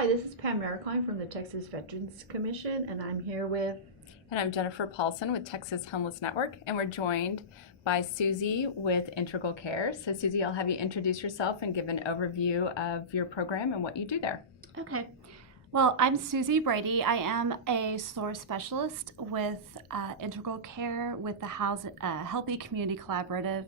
Hi, this is Pam Marikline from the Texas Veterans Commission, and I'm here with... And I'm Jennifer Paulson with Texas Homeless Network, and we're joined by Susie with Integral Care. So Susie, I'll have you introduce yourself and give an overview of your program and what you do there. Okay. Well, I'm Susie Brady. I am a SOAR specialist with Integral Care with the Healthy Community Collaborative.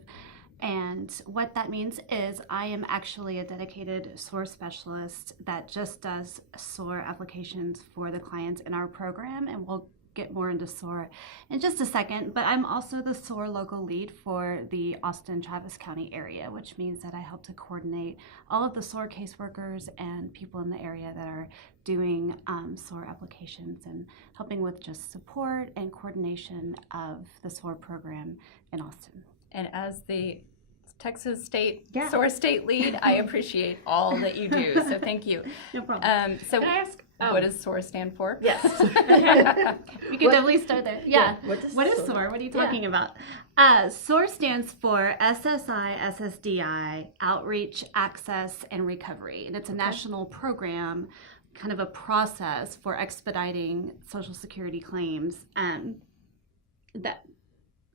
And what that means is I am actually a dedicated SOAR specialist that just does SOAR applications for the clients in our program, and we'll get more into SOAR in just a second. But I'm also the SOAR local lead for the Austin-Travis County area, which means that I help to coordinate all of the SOAR caseworkers and people in the area that are doing SOAR applications and helping with just support and coordination of the SOAR program in Austin. And as the Texas State SOAR State Lead, I appreciate all that you do. So thank you. No problem. So Can I ask? what does SOAR stand for? Yes. We can definitely start there. Yeah. What is SOAR? What are you talking about? SOAR stands for SSI, SSDI, Outreach, Access, and Recovery. And it's a national program, kind of a process for expediting Social Security claims that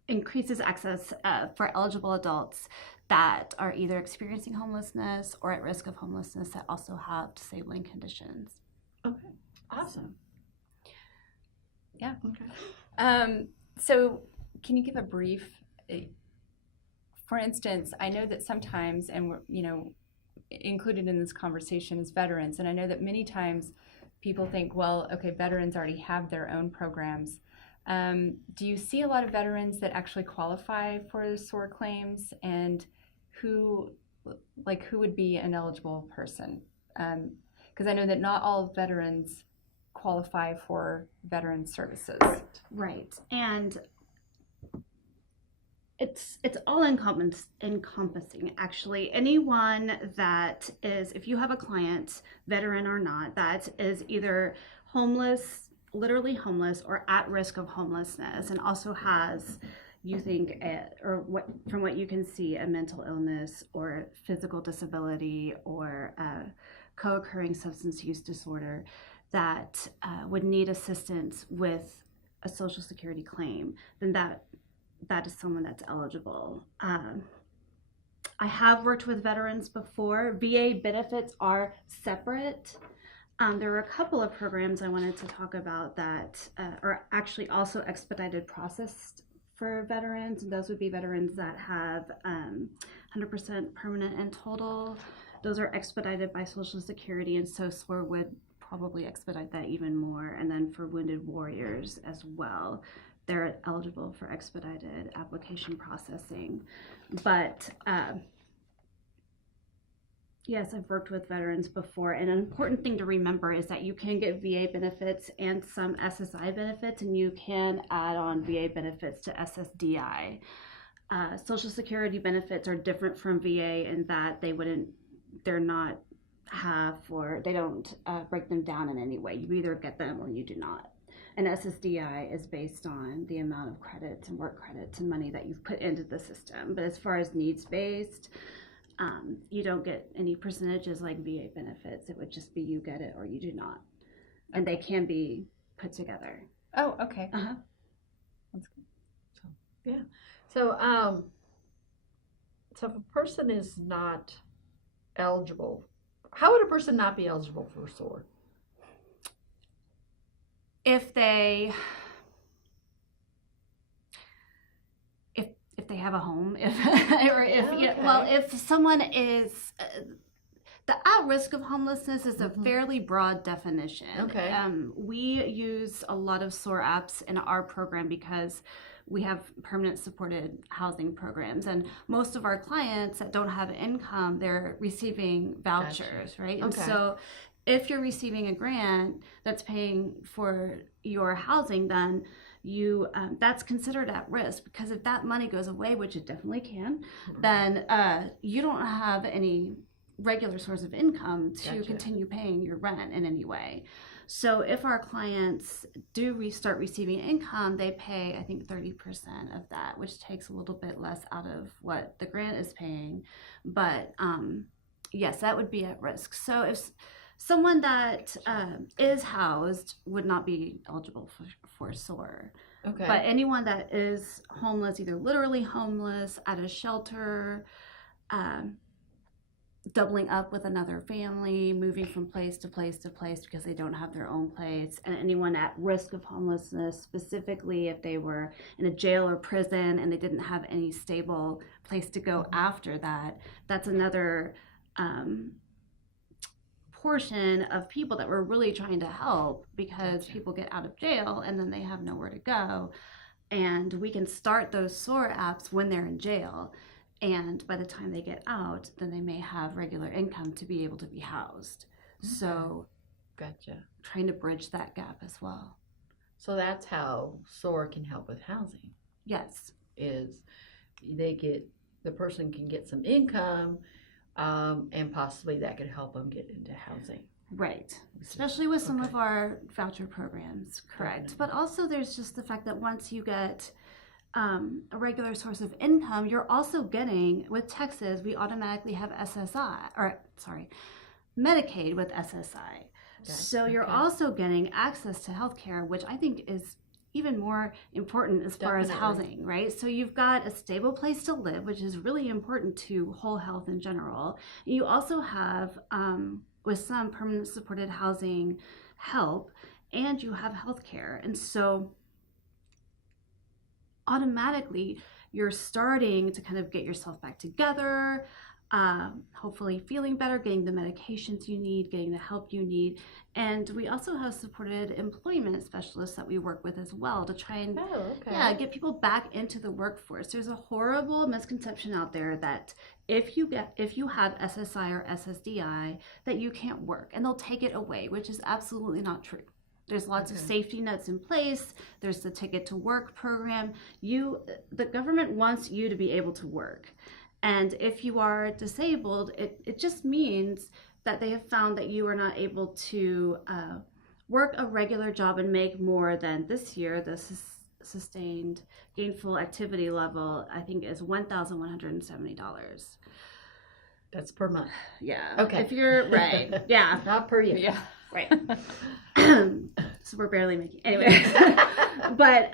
increases access for eligible adults that are either experiencing homelessness or at risk of homelessness that also have disabling conditions. Okay. Awesome. Yeah. Okay. So can you give a brief, for instance, I know that sometimes, and we're, included in this conversation is veterans, and I know that many times people think, well, okay, veterans already have their own programs. Do you see a lot of veterans that actually qualify for SOAR claims, and who would be an eligible person? Because I know that not all veterans qualify for veteran services. Right, and it's all encompassing, actually. Anyone that is, if you have a client, veteran or not, that is either homeless, literally homeless, or at risk of homelessness, and also has, you think, from what you can see, a mental illness or physical disability or co-occurring substance use disorder that would need assistance with a Social Security claim, then that is someone that's eligible. I have worked with veterans before. VA benefits are separate. There were a couple of programs I wanted to talk about that are actually also expedited process for veterans, and those would be veterans that have 100% permanent and total. Those are expedited by Social Security, and so SOAR would probably expedite that even more. And then for wounded warriors as well, they're eligible for expedited application processing. But yes, I've worked with veterans before, and an important thing to remember is that you can get VA benefits and some SSI benefits, and you can add on VA benefits to SSDI. Social Security benefits are different from VA in that they don't break them down in any way. You either get them or you do not. And SSDI is based on the amount of credits and work credits and money that you've put into the system. But as far as needs-based, you don't get any percentages like VA benefits. It would just be you get it or you do not. And they can be put together. Oh, okay. Uh-huh. That's good. Yeah. So, so if a person is not eligible, how would a person not be eligible for SOAR? If they have a home, if someone is the at risk of homelessness is a fairly broad definition. Okay. We use a lot of SOAR apps in our program because we have permanent supported housing programs, and most of our clients that don't have income, they're receiving vouchers, right? And so if you're receiving a grant that's paying for your housing, then you that's considered at risk, because if that money goes away, which it definitely can, then you don't have any regular source of income to continue paying your rent in any way. So if our clients do start receiving income, they pay, I think, 30% of that, which takes a little bit less out of what the grant is paying. But yes, that would be at risk. So if someone that is housed would not be eligible for SOAR. Okay. But anyone that is homeless, either literally homeless, at a shelter, doubling up with another family, moving from place to place to place because they don't have their own place, and anyone at risk of homelessness, specifically if they were in a jail or prison and they didn't have any stable place to go after that, that's another portion of people that we're really trying to help, because people get out of jail and then they have nowhere to go, and we can start those SOAR apps when they're in jail, and by the time they get out, then they may have regular income to be able to be housed. So Gotcha. trying to bridge that gap as well. So that's how SOAR can help with housing, Yes. is the person can get some income, and possibly that could help them get into housing. Right. Especially with some Okay. of our voucher programs, correct. Definitely. But also there's just the fact that once you get a regular source of income, you're also getting, with Texas, we automatically have Medicaid with SSI. Okay. So you're Okay. also getting access to healthcare, which I think is even more important as far as Definitely. housing, right? So you've got a stable place to live, which is really important to whole health in general. You also have, with some permanent supported housing help, and you have healthcare. And so automatically you're starting to kind of get yourself back together, hopefully feeling better, getting the medications you need, getting the help you need. And we also have supported employment specialists that we work with as well to try and get people back into the workforce. There's a horrible misconception out there that if you have SSI or SSDI, that you can't work, and they'll take it away, which is absolutely not true. There's lots of safety nets in place. There's the Ticket to Work program. The government wants you to be able to work. And if you are disabled, it just means that they have found that you are not able to work a regular job and make more than this year. The sustained gainful activity level, I think, is $1,170. That's per month. Yeah. Okay. If you're right. Yeah. Not per year. Yeah. Right. So we're barely making anyway. But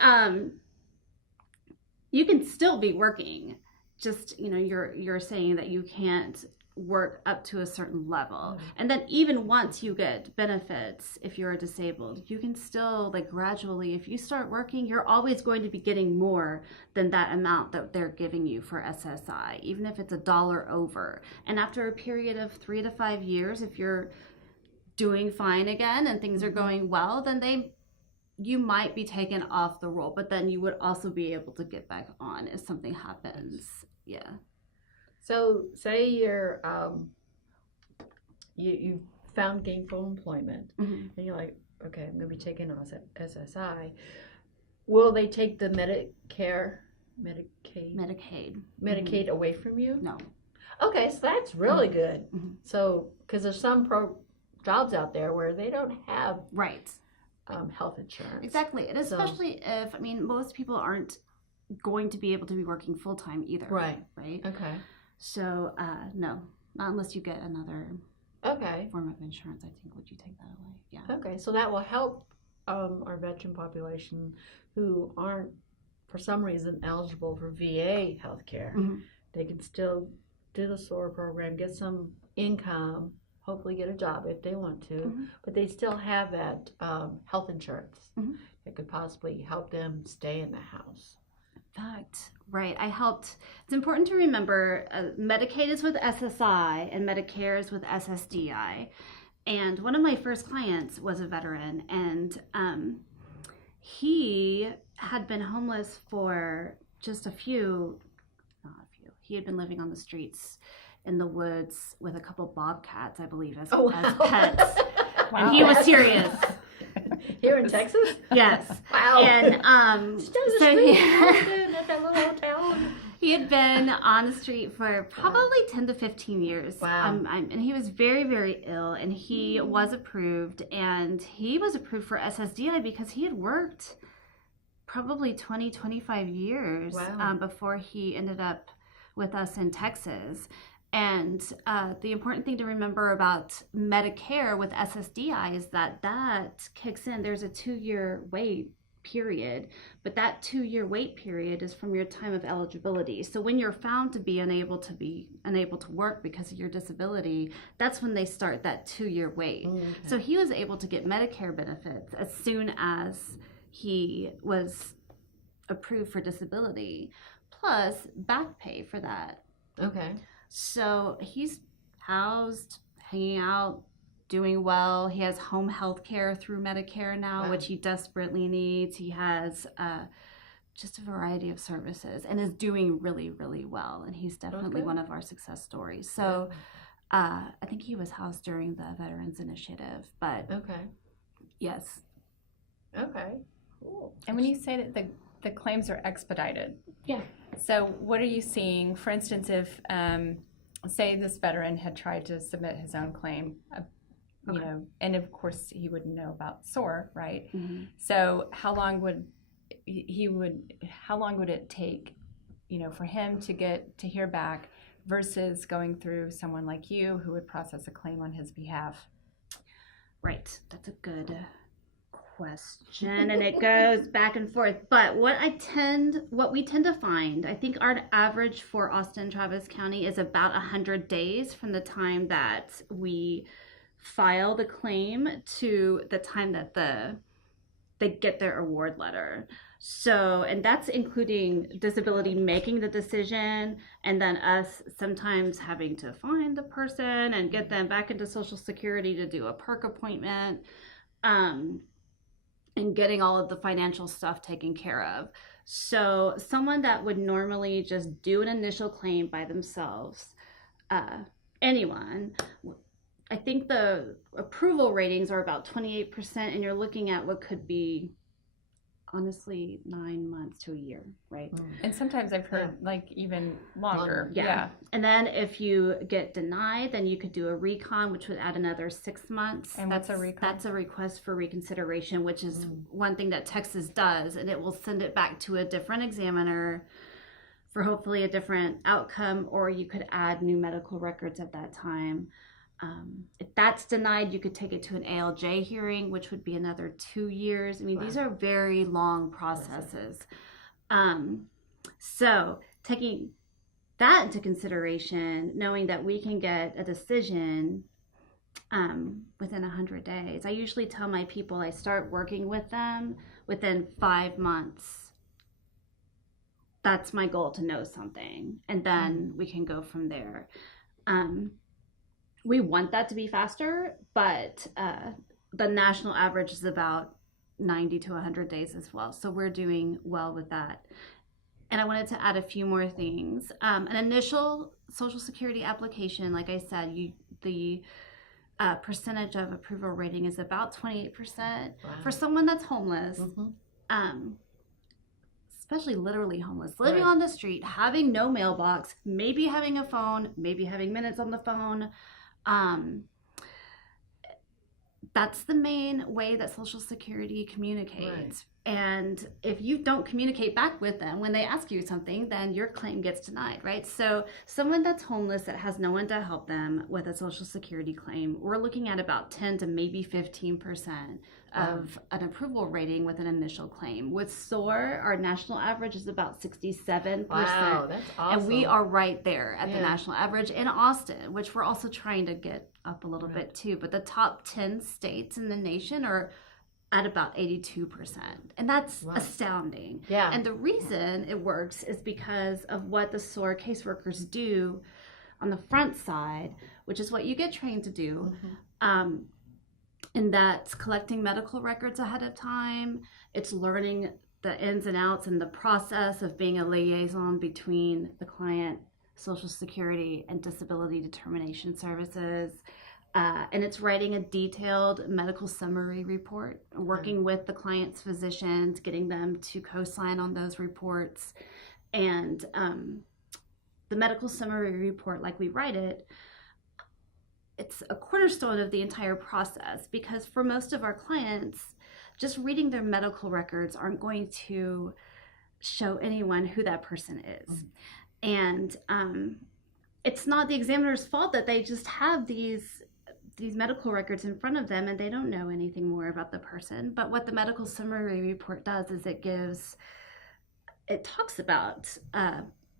you can still be working. Just, you're saying that you can't work up to a certain level. And then even once you get benefits, if you're disabled, you can still, like, gradually, if you start working, you're always going to be getting more than that amount that they're giving you for SSI, even if it's $1 over. And after a period of 3 to 5 years, if you're doing fine again and things are going well, then you might be taken off the roll, but then you would also be able to get back on if something happens. Yeah. So say you're you found gainful employment, Mm-hmm. and you're like, okay, I'm gonna be taking on SSI. Will they take the Medicaid Medicaid. away from you? No. Okay, so that's really good. Mm-hmm. So, because there's some jobs out there where they don't have Right. Health insurance. Exactly. And especially if, most people aren't going to be able to be working full time either. Right. Right. Okay. So, no, not unless you get another Okay. form of insurance, I think. Would you take that away? Yeah. Okay, so that will help our veteran population who aren't, for some reason, eligible for VA healthcare. Mm-hmm. They can still do the SOAR program, get some income, hopefully get a job if they want to, Mm-hmm. but they still have that health insurance Mm-hmm. that could possibly help them stay in the house. Fact. Right. It's important to remember Medicaid is with SSI and Medicare is with SSDI. And one of my first clients was a veteran, and he had been homeless for just he had been living on the streets in the woods with a couple bobcats, I believe, as pets. Wow. And he was serious. Here in Texas? Yes. Wow. And at that little hotel. he had been on the street for probably 10 to 15 years. Wow. And he was very, very ill, and he was approved. And he was approved for SSDI because he had worked probably 20, 25 years Wow. before he ended up with us in Texas. And the important thing to remember about Medicare with SSDI is that kicks in. There's a 2-year wait period, but that 2-year wait period is from your time of eligibility. So when you're found to be unable to work because of your disability, that's when they start that 2-year wait. Okay. So he was able to get Medicare benefits as soon as he was approved for disability, plus back pay for that. Okay. So he's housed, hanging out, doing well. He has home health care through Medicare now, Wow. which he desperately needs. He has just a variety of services and is doing really, really well. And he's definitely Okay. one of our success stories. So I think he was housed during the Veterans Initiative, but Okay. yes. Okay. Cool. And when you say that the claims are expedited, Yeah. so what are you seeing? For instance, if say this veteran had tried to submit his own claim, you know, and of course he wouldn't know about SOAR, right? Mm-hmm. So how long would it take, you know, for him to hear back versus going through someone like you who would process a claim on his behalf? Right. That's a good question, and it goes back and forth. But what we tend to find, I think our average for Austin Travis County is about 100 days from the time that we file the claim to the time that they get their award letter. So, and that's including disability making the decision, and then us sometimes having to find the person and get them back into Social Security to do a perk appointment, and getting all of the financial stuff taken care of. So someone that would normally just do an initial claim by themselves, anyone, I think the approval ratings are about 28%, and you're looking at what could be honestly 9 months to a year, right? And sometimes I've heard like even longer. Yeah. And then if you get denied, then you could do a recon, which would add another 6 months. And what's a recon? That's a request for reconsideration, which is one thing that Texas does, and it will send it back to a different examiner for hopefully a different outcome, or you could add new medical records at that time. If that's denied, you could take it to an ALJ hearing, which would be another 2 years. I mean, these are very long processes. So taking that into consideration, knowing that we can get a decision within 100 days. I usually tell my people I start working with them within 5 months. That's my goal, to know something, and then we can go from there. We want that to be faster, but the national average is about 90 to 100 days as well. So we're doing well with that. And I wanted to add a few more things. An initial Social Security application, like I said, the percentage of approval rating is about 28%. Wow. For someone that's homeless, especially literally homeless, living on the street, having no mailbox, maybe having a phone, maybe having minutes on the phone. That's the main way that Social Security communicates. And if you don't communicate back with them when they ask you something, then your claim gets denied, right? So someone that's homeless that has no one to help them with a Social Security claim, we're looking at about 10 to maybe 15% of an approval rating with an initial claim. With SOAR, our national average is about 67%. Wow, that's awesome. And we are right there at the national average in Austin, which we're also trying to get up a little bit too. But the top 10 states in the nation are at about 82%. And that's astounding. Yeah. And the reason it works is because of what the SOAR caseworkers do on the front side, which is what you get trained to do. And that's collecting medical records ahead of time. It's learning the ins and outs and the process of being a liaison between the client, Social Security, and Disability Determination Services. And it's writing a detailed medical summary report, working with the client's physicians, getting them to co-sign on those reports. And the medical summary report, like we write it, it's a cornerstone of the entire process, because for most of our clients, just reading their medical records aren't going to show anyone who that person is. And it's not the examiner's fault that they just have these medical records in front of them and they don't know anything more about the person. But what the medical summary report does is it talks about,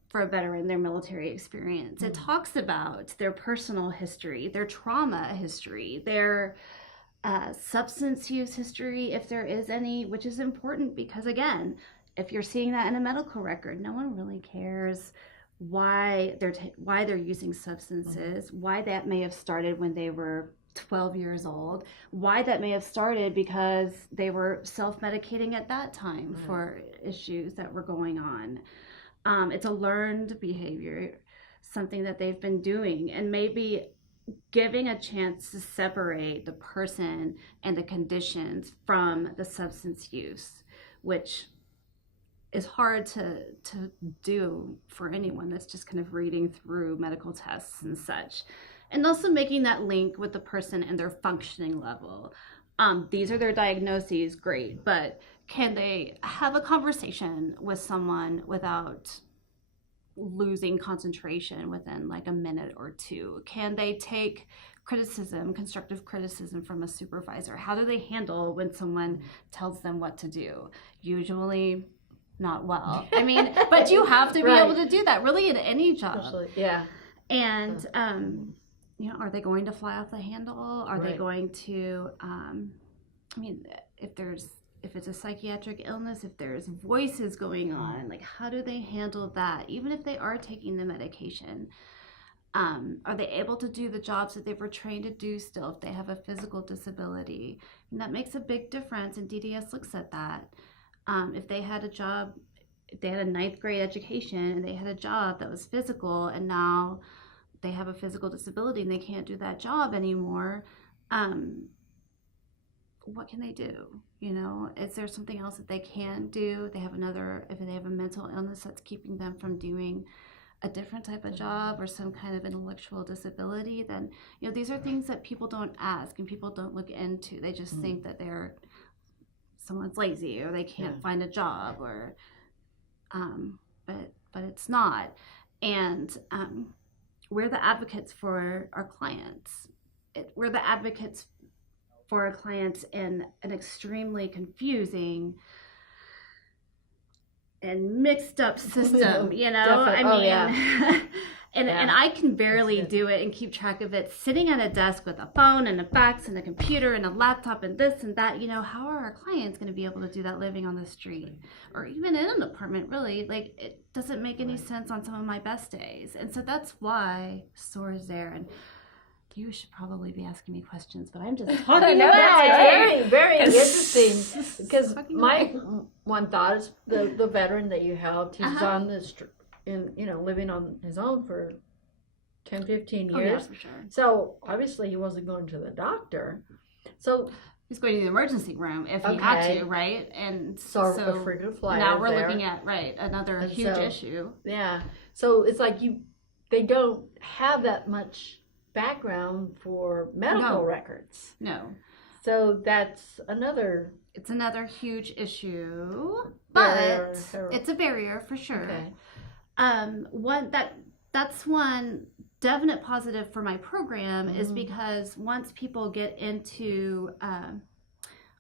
for a veteran, their military experience. It talks about their personal history, their trauma history, their substance use history, if there is any, which is important because, again, if you're seeing that in a medical record, no one really cares why they're using substances, why that may have started when they were 12 years old, why that may have started because they were self-medicating at that time for issues that were going on. It's a learned behavior, something that they've been doing, and maybe giving a chance to separate the person and the conditions from the substance use, which is hard to do for anyone that's just kind of reading through medical tests and such. And also making that link with the person and their functioning level. These are their diagnoses, great, but can they have a conversation with someone without losing concentration within like a minute or two? Can they take constructive criticism from a supervisor? How do they handle when someone tells them what to do? Usually not well. I mean, but you have to be able to do that really in any job. Especially, yeah. And, are they going to fly off the handle? Are they going to, if it's a psychiatric illness, if there's voices going on, like how do they handle that? Even if they are taking the medication, are they able to do the jobs that they were trained to do still if they have a physical disability? And that makes a big difference, and DDS looks at that. If they had a job, if they had a 9th grade education and they had a job that was physical and now they have a physical disability and they can't do that job anymore, what can they do? Is there something else that they can do? If they have a mental illness that's keeping them from doing a different type of job or some kind of intellectual disability, then, these are things that people don't ask and people don't look into. They just think that someone's lazy or they can't find a job or but it's not. And we're the advocates for our clients. We're the advocates for our clients in an extremely confusing and mixed up system, And I can barely do it and keep track of it sitting at a desk with a phone and a fax and a computer and a laptop and this and that. How are our clients going to be able to do that living on the street or even in an apartment? Really, like, it doesn't make any sense on some of my best days. And so that's why SOAR is there. And you should probably be asking me questions, but I'm just talking about it. Very, very interesting. Because my one thought is the veteran that you helped, he's on the street. Living on his own for 10, 15 years. Oh, yeah, for sure. So obviously he wasn't going to the doctor. So he's going to the emergency room if he had to, right? And so a frequent flyer. Now we're looking at another huge issue. Yeah. So it's like they don't have that much background for medical records. No. So that's another. It's another huge issue, but it's a barrier for sure. Okay. That's one definite positive for my program is because once people get into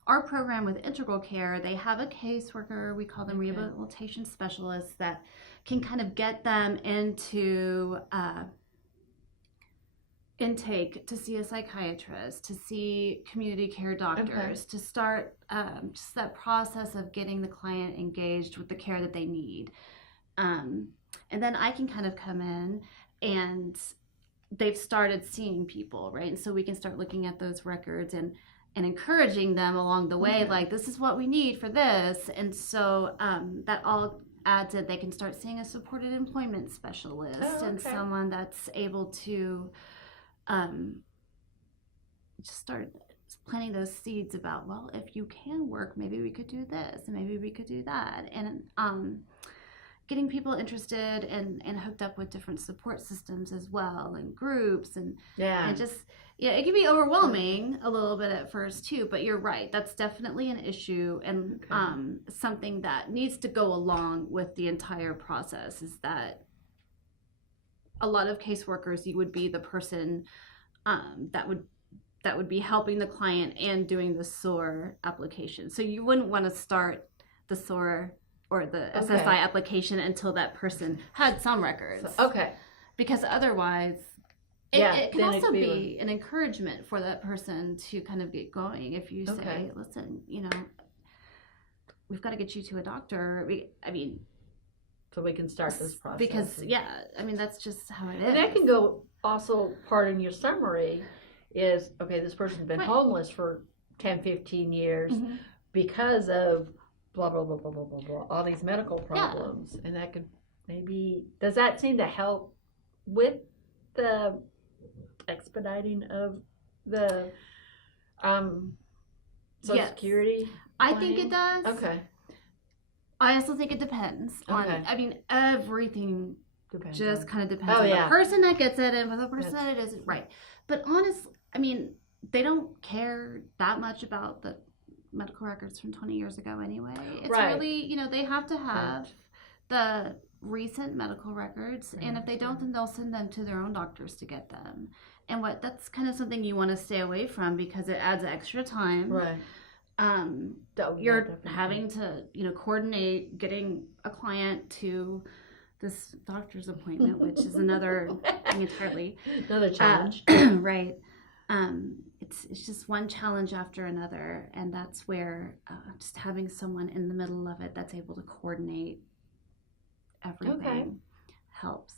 our program with integral care, they have a caseworker, we call them rehabilitation specialists, that can kind of get them into intake to see a psychiatrist, to see community care doctors, to start just that process of getting the client engaged with the care that they need. And then I can kind of come in and they've started seeing people, right? And so we can start looking at those records and encouraging them along the way, like, this is what we need for this. And so that all adds it. They can start seeing a supported employment specialist and someone that's able to just start planting those seeds about, well, if you can work, maybe we could do this and maybe we could do that. And getting people interested and hooked up with different support systems as well, and groups, and just it can be overwhelming a little bit at first too, but you're right, that's definitely an issue, and something that needs to go along with the entire process is that a lot of caseworkers, you would be the person that would be helping the client and doing the SOAR application. So you wouldn't want to start the SOAR or the SSI application until that person had some records. Okay. Because otherwise, it can also be an encouragement for that person to kind of get going. If you say, listen, we've got to get you to a doctor. So we can start this process. Because, that's just how it is. And that can go also, part in your summary is, okay, this person's been homeless for 10, 15 years because of blah, blah, blah, blah, blah, blah, blah, all these medical problems. And that could maybe, does that seem to help with the expediting of the Social Security? I think it does. Okay. I also think it depends on, everything Depends just kind of depends on the person that gets it and the person that it isn't. Right. But honestly, they don't care that much about the medical records from 20 years ago anyway. It's really, they have to have the recent medical records, and if they don't, then they'll send them to their own doctors to get them. And that's kind of something you want to stay away from because it adds extra time. Right. You're having to, coordinate getting a client to this doctor's appointment, which is another thing entirely. Another challenge. Right. It's just one challenge after another, and that's where just having someone in the middle of it that's able to coordinate everything helps.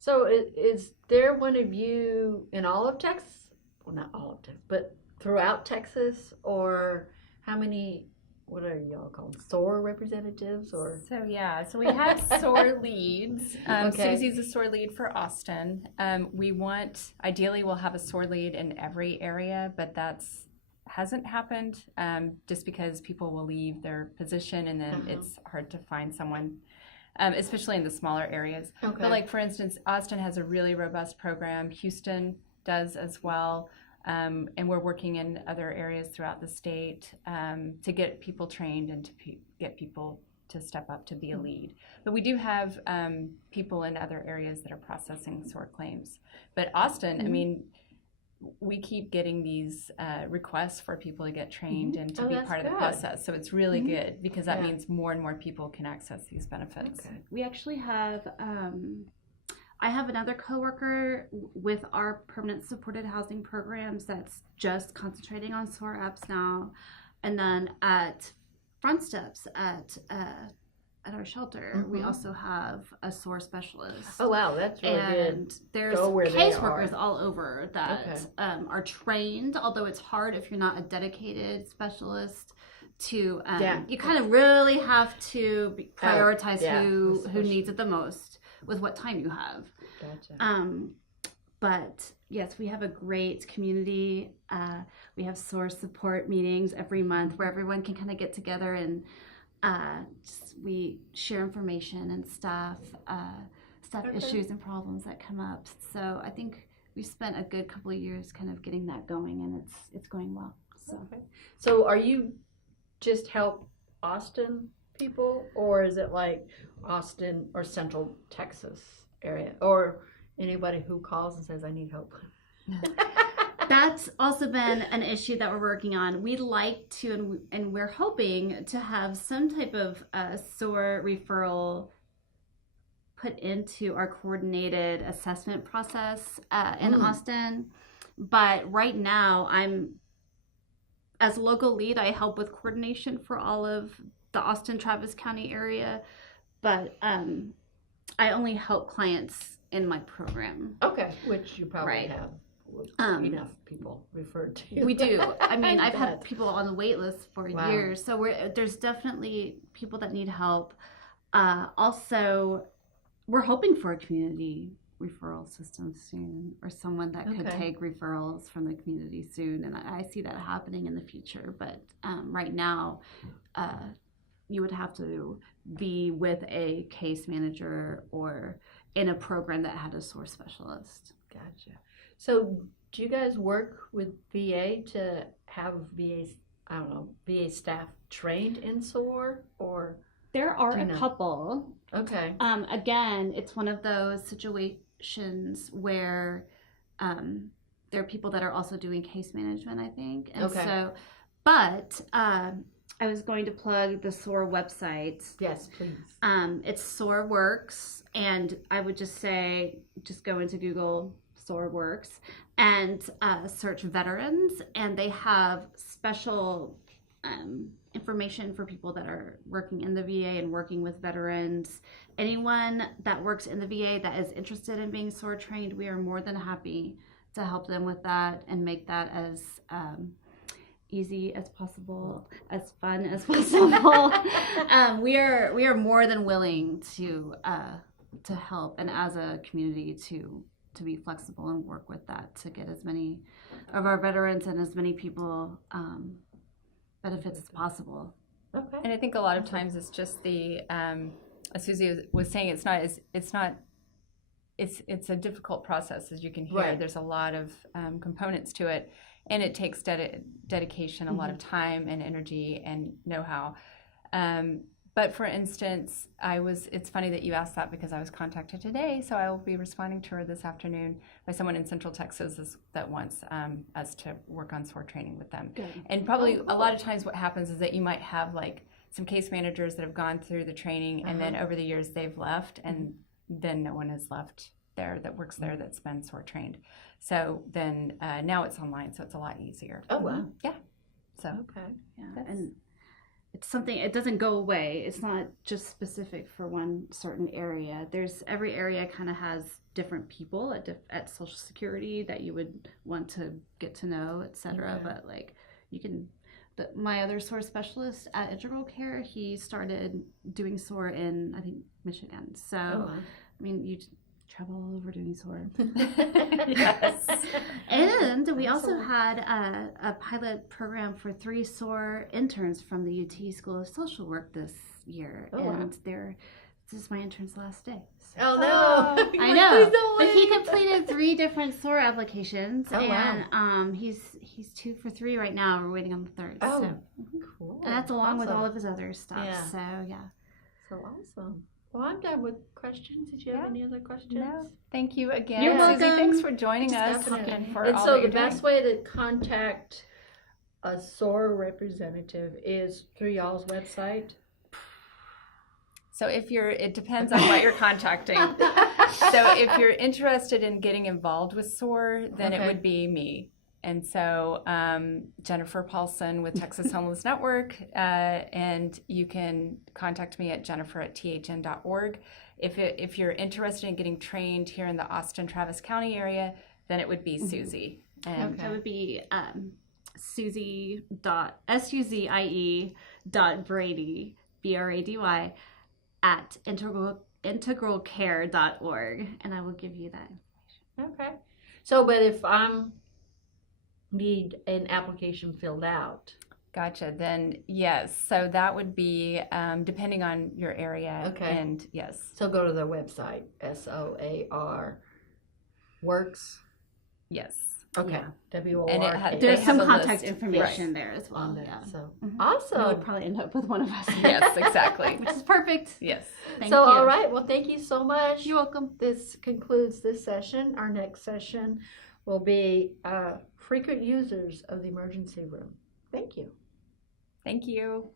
So is there one of you in all of Texas? Well, not all of Texas, but throughout Texas, or how many, what are y'all called, SOAR representatives? Or so we have SOAR leads. Susie's a SOAR lead for Austin. Ideally we'll have a SOAR lead in every area, but hasn't happened just because people will leave their position and then it's hard to find someone, especially in the smaller areas. But like, for instance, Austin has a really robust program. Houston does as well. And we're working in other areas throughout the state to get people trained and to get people to step up to be a lead. But we do have people in other areas that are processing SOAR claims. But Austin, we keep getting these requests for people to get trained and to be part of the process. So it's really good because that means more and more people can access these benefits. Okay. We actually have... I have another coworker with our permanent supported housing programs that's just concentrating on SOAR apps now. And then at Front Steps at our shelter, we also have a SOAR specialist. Oh, wow, that's really good. And there's caseworkers all over that are trained, although it's hard if you're not a dedicated specialist to, you kind of really have to prioritize who needs it the most with what time you have. Gotcha. But yes, we have a great community. We have SOAR support meetings every month where everyone can kind of get together and we share information and stuff issues and problems that come up. So I think we've spent a good couple of years kind of getting that going, and it's going well. So are you just help Austin people, or is it like Austin or Central Texas area, or anybody who calls and says I need help? That's also been an issue that we're working on. We'd like to, and we're hoping to have some type of SOAR referral put into our coordinated assessment process in Austin. But right now, as a local lead, I help with coordination for all of the Austin Travis County area, but I only help clients in my program. Okay, which you probably have enough people referred to. We do. I've had people on the wait list for years, so there's definitely people that need help. Also, we're hoping for a community referral system soon, or someone that could take referrals from the community soon, and I see that happening in the future. But right now, you would have to be with a case manager or in a program that had a SOAR specialist. Gotcha. So do you guys work with VA to have VA staff trained in SOAR, or? There are a couple. Okay. Again, it's one of those situations where there are people that are also doing case management, I think. And Okay. so, but I was going to plug the SOAR website. Yes, please. It's SOAR Works, and I would just say, just go into Google SOAR Works and search veterans, and they have special information for people that are working in the VA and working with veterans. Anyone that works in the VA that is interested in being SOAR trained, we are more than happy to help them with that and make that as easy as possible, as fun as possible. We are more than willing to help, and as a community to be flexible and work with that to get as many of our veterans and as many people benefits as possible. Okay. And I think a lot of times it's just the, as Susie was saying, it's a difficult process, as you can hear. Right. There's a lot of components to it, and it takes dedication, a lot of time and energy and know-how. But for instance, it's funny that you asked that because I was contacted today, so I will be responding to her this afternoon by someone in Central Texas that wants us to work on SOAR training with them. Good. And probably a lot of times what happens is that you might have like some case managers that have gone through the training and then over the years they've left, and then no one is left there that works there that's been SOAR trained. So then now it's online, so it's a lot easier. Oh, wow. Yeah. So Okay. Yeah, and it's something, it doesn't go away. It's not just specific for one certain area. Every area kind of has different people at Social Security that you would want to get to know, etc. Yeah. But like you can, my other SOAR specialist at Integral Care, he started doing SOAR in, I think, Michigan. So, wow. I mean, you travel all over doing SOAR. yes. And we also had a pilot program for 3 SOAR interns from the UT School of Social Work this year. Oh, and this is my intern's last day. So. Oh, no. I know. But he completed 3 different SOAR applications. Oh, wow. And he's 2 for 3 right now. We're waiting on the 3rd. Oh, so. cool. And that's along with Awesome. all of his other stuff. Yeah. So, yeah. So awesome. Well, I'm done with questions. Did you have any other questions? No. Thank you again. You're Susie, welcome. thanks for joining us Definitely. and for And all so that the you're best doing. way to contact a SOAR representative is through y'all's website? So it depends on what you're contacting. So if you're interested in getting involved with SOAR, then it Okay. would be me. And so Jennifer Paulson with Texas Homeless Network, and you can contact me at jennifer@thn.org. If you're interested in getting trained here in the Austin-Travis County area, then it would be Susie. And That would be Suzie.Brady, BRADY, at integralcare.org, and I will give you that. Okay. So, but if need an application filled out. Gotcha. Then yes. So that would be depending on your area. Okay. And yes. So go to their website, SOAR Works. Yes. Okay. Yeah. WOR. And they There's have some a contact list. information there as well. on there. Yeah. So Mhm. You awesome. would probably end up with one of us. Yes, exactly. Which is perfect. Yes. Thank So you. all right. Well, thank you so much. You're welcome. This concludes this session. Our next session will be frequent users of the emergency room. Thank you. Thank you.